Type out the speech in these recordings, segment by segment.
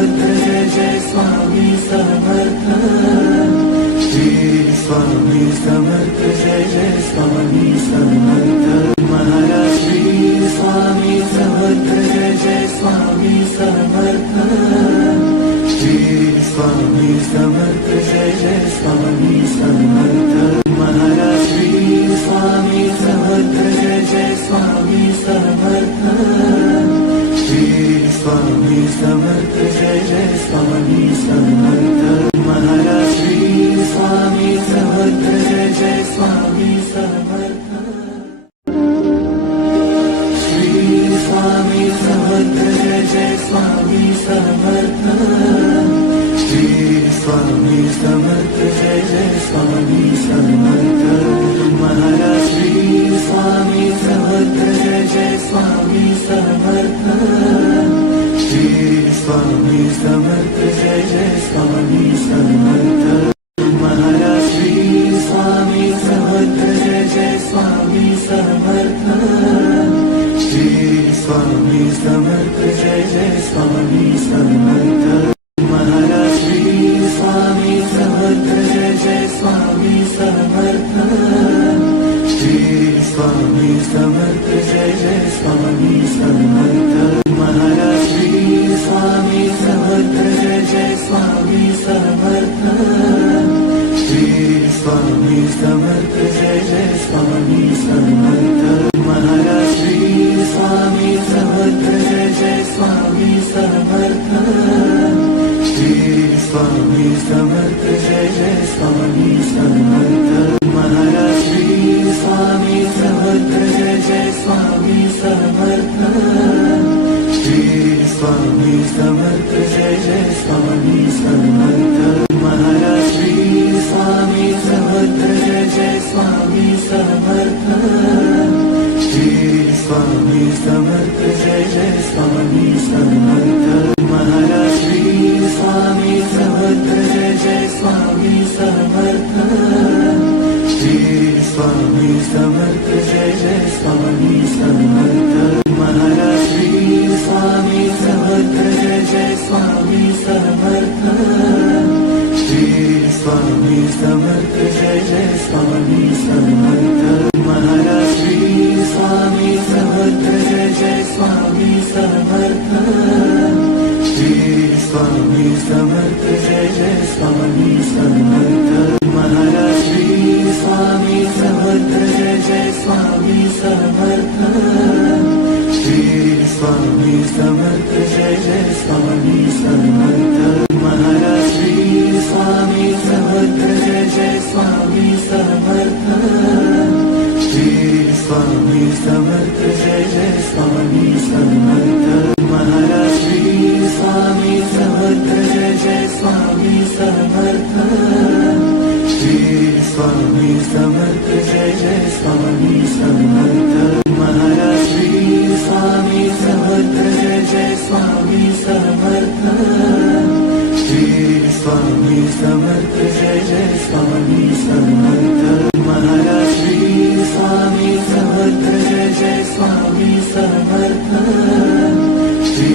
Samarth Jai Jai Swami Samarth. Shri Swami Samarth Jai Jai Swami Samarth. Maharaj Shri Swami Samarth Jai Jai Swami Samarth. Shri Swami Samarth Jai Jai Swami Samarth. Maharaj Shri Swami Samarth Jai Jai Swami Samarth. Shri Swami Samarth Jai Jai Swami Samarth. Maharaj Shri Swami Samarth Jai Jai Swami Samarth. Shri Swami Samarth Jai Jai Swami Samarth. Shri Swami Samarth Jai Jai Swami Samarth. Maharaj Shri Swami Samarth Jai Jai Swami Samarth. Shri Swami Samarth Jai Jai Swami Samarth. Maharaj Shri Swami Samarth Jai Jai Swami Samarth. Shri Swami Samarth Jai Jai Swami Samarth. Maharaj Shri Swami Samarth Jai Jai Swami Samarth. Shri Swami Samarth Jai Jai Swami Samarth. Maharaj Shri Swami Samarth Jai Jai Swami Samarth. Shri Swami Samarth Jai Jai Swami Samarth. Maharaj Shri Swami Samarth Jai Jai Swami Samarth. Shri Swami Samarth Jai Jai Swami Samarth. Maharaj Shri Swami Samarth Jai Jai Swami Samarth. Shri Swami Samarth Jai Jai Swami Samarth. Maharaj Shri Swami Samarth Jai Jai Swami Samarth. Shri Swami Samarth Jai Jai Swami Samarth. Maharaj Shri Swami Samarth Jai Jai Swami Samarth. Shri Swami Samarth Jai Jai Swami Samarth. Maharaj Shri Swami Samarth Jai Jai Swami Samarth. Shri Swami Samarth Jai Jai Swami Samarth. Maharaj Shri Swami Samarth Jai Jai Swami Samarth. Shri Swami Samarth Jai Jai Swami Samarth. Maharaj Shri Swami Samarth Jai Jai Swami Samarth. Shri Swami Samarth Jai Jai Swami Samarth. Maharaj Shri Swami Samarth Jai Jai Swami Samarth. Shri Swami Samarth Jai Jai Swami Samarth. Maharaj Shri Swami Samarth Jai Jai Swami Samarth. Shri Swami Samarth Jai Jai Swami Samarth. Maharaj Shri Swami Samarth Jai Jai Swami Samarth. Shri Swami Samarth Jai Jai Swami Samarth. Maharaj Shri Swami Samarth Jai Jai Swami Samarth. Shri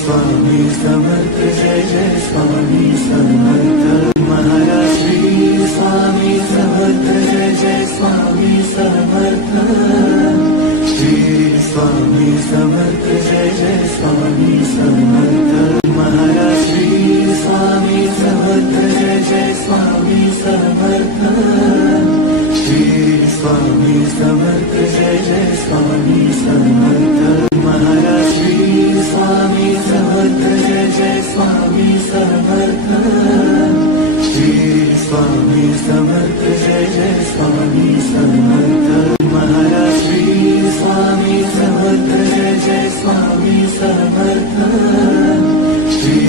Swami Samarth Jai Jai Swami Samarth. Maharaj Shri Swami Samarth Jai Jai Swami Samarth. Shri Swami Samarth Jai Jai Swami Samarth. Maharaj Shri Swami Samarth Jai Jai Swami Samarth. Shri Swami Samarth Jai Jai Swami Samarth. Maharaj Shri Swami Samarth Jai Jai Swami Samarth. Shri Swami Samarth Jai Jai Swami Samarth. Maharaj Shri Swami Samarth Jai Jai Swami Samarth. Shri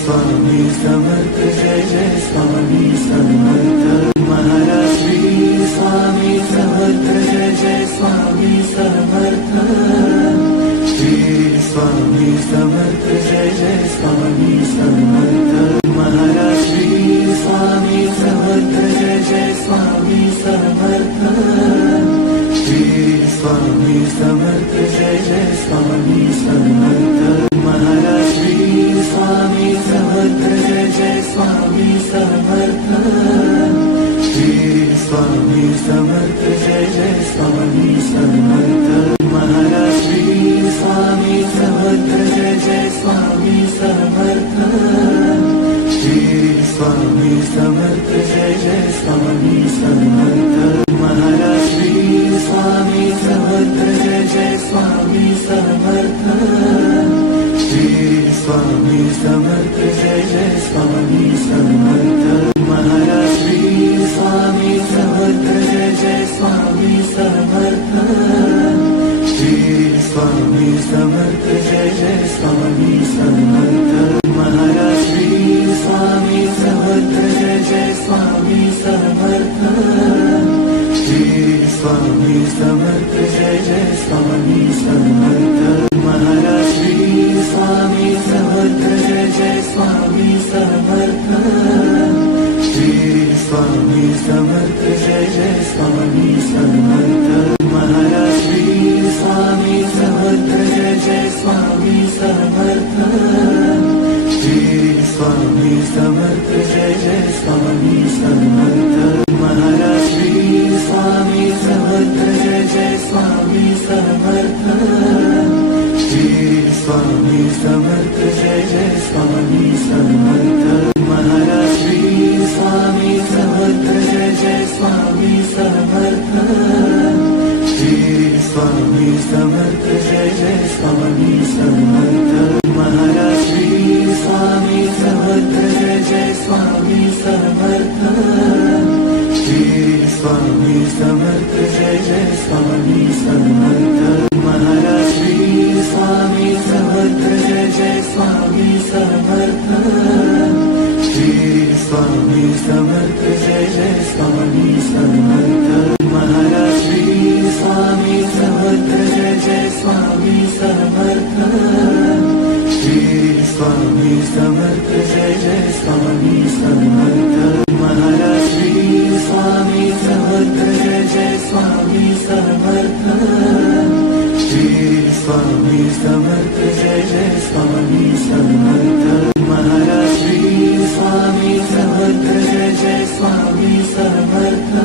Swami Samarth Jai Jai Swami Samarth. Maharaj Shri Swami Samarth Jai Jai Swami Samarth. Shri Swami Samarth Jai Jai Swami Samarth. Maharaj Shri Swami Samarth Jai Jai Swami Samarth. Shri Swami Samarth Jai Jai Swami Samarth. Maharaj Shri Swami Samarth Jai Jai Swami Samarth Maharaj Shri Swami Samarth Jai Jai Swami Samarth Shri Swami Samarth Jai Jai Swami Samarth Maharaj Shri Swami Samarth Jai Jai Swami Samarth Shri Swami Samarth Jai Jai Swami Samarth Maharaj Shri Swami Samarth Jai Jai Swami Samarth Shri Swami Samarth Jai Jai Swami Samarth Maharaj Shri Swami Samarth Jai Jai Swami Samarth Shri Swami Samarth Jai Jai Swami Samarth Maharaj Shri Swami Samarth Jai Jai Swami Samarth Shri Swami Samarth Jai Jai Swami Samarth Maharaj Shri Swami Samarth Jai Jai Swami Samarth Shri Swami Samarth Jai Jai Swami Samarth Maharaj Shri Swami Samarth Jai Jai Swami Samarth Shri Swami Samarth Jai Jai Swami Samarth Maharaj Shri Swami Samarth Jai Jai Swami Samarth Shri Swami Samarth Jai Jai Swami Samarth Maharaj Shri Swami Samarth Jai Jai Swami Samarth Shri Swami Samarth Jai Jai Swami Samarth Maharaj Shri Swami Samarth Jai Jai Swami Samarth Shri Swami Samarth Jai Jai Swami Samarth Maharaj Shri Swami Samarth Jai Jai Swami Samarth Shri Swami Samarth Jai Jai Swami Samarth Maharaj Shri Swami Samarth Jai Jai Swami Samarth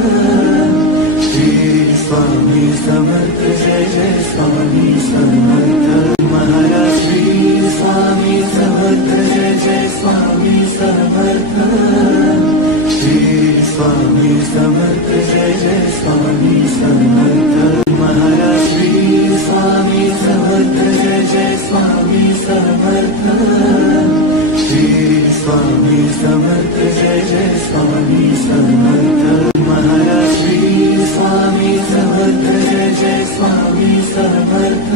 Shri Swami Samarth Jai Jai Swami Samarth Maharaj Shri Swami Samarth Jai Jai Swami Samarth Shri Swami Samarth Jai Jai Swami Samarth Maharaj Shri Swami Samarth Jai Jai Swami Samarth Shri Swami Samarth Jai Jai Swami Samarth Maharaj Shri Swami Samarth Jai Jai Swami Samarth Shri Swami Samarth Jai Jai Swami Samarth Maharaj Shri Swami Samarth Jai Jai Swami Samarth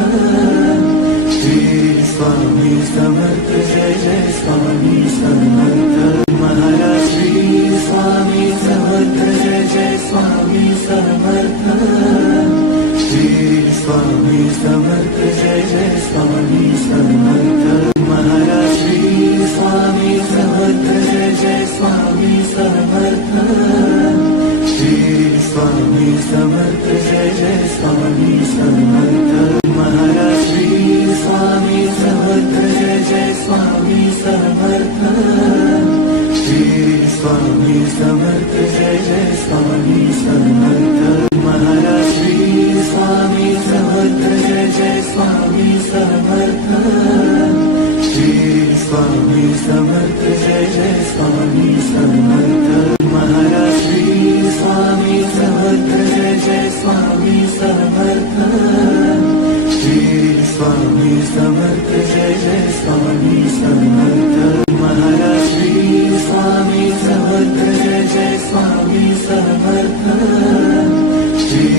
Shri Swami Samarth Jai Jai Swami Samarth Maharaj Shri Swami Samarth Jai Jai Swami Samarth Shri Swami Samarth Jai Jai Swami Samarth Maharaj Shri Swami Samarth Jai Jai Swami Samarth Shri Swami Samarth Jai Jai Swami Samarth Maharaj Shri Swami Samarth Jai Jai Swami Samarth Shri Swami Samarth Jai Jai Swami Samarth Maharaj Shri Swami Samarth Jai Jai Swami Samarth Shri Swami Samarth Jai Jai Swami Samarth Maharaj Shri Swami Samarth Jai Jai Swami Samarth Shri Swami Samarth Jai Jai Swami Samarth Maharaj Shri Swami Samarth Jai Jai Swami Samarth Shri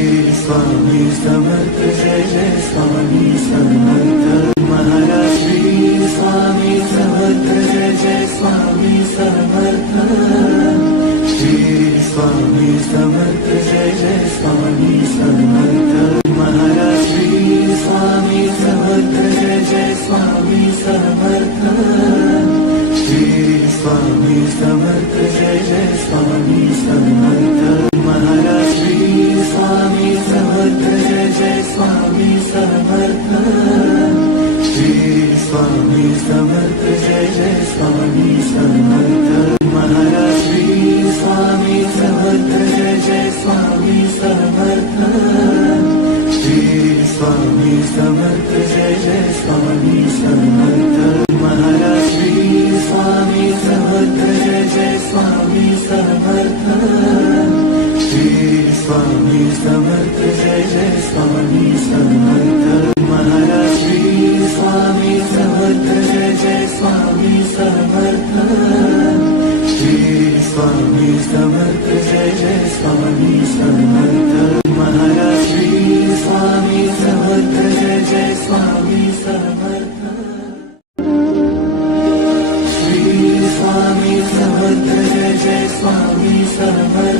Swami Samarth Jai Jai Swami Samarth Maharaj Shri Swami Samarth Jai Jai Swami Samarth Shri Swami Samarth Jai Jai Swami Samarth Maharaj Shri Swami Samarth Jai Jai Swami Samarth Shri Swami Samarth Jai Jai Swami Samarth Maharaj Shri Swami Samarth Jai Jai Swami Samarth Shri Swami Samarth Jai Jai Swami Samarth Maharaj Shri Swami Samarth Jai Jai Swami Samarth Shri Swami Samarth Jai Jai Swami Samarth Maharaj Shri Swami Samarth Jai Jai Swami Samarth Shri Swami Samarth Jai Jai Swami Samarth Maharaj Shri Swami Samarth Jai Jai Swami Samarth Shri Swami Samarth Jai Jai Swami Samarth Maharaj Shri Swami Samarth Jai Jai Swami Samarth Shri Swami Samarth Jai Jai Swami Samarth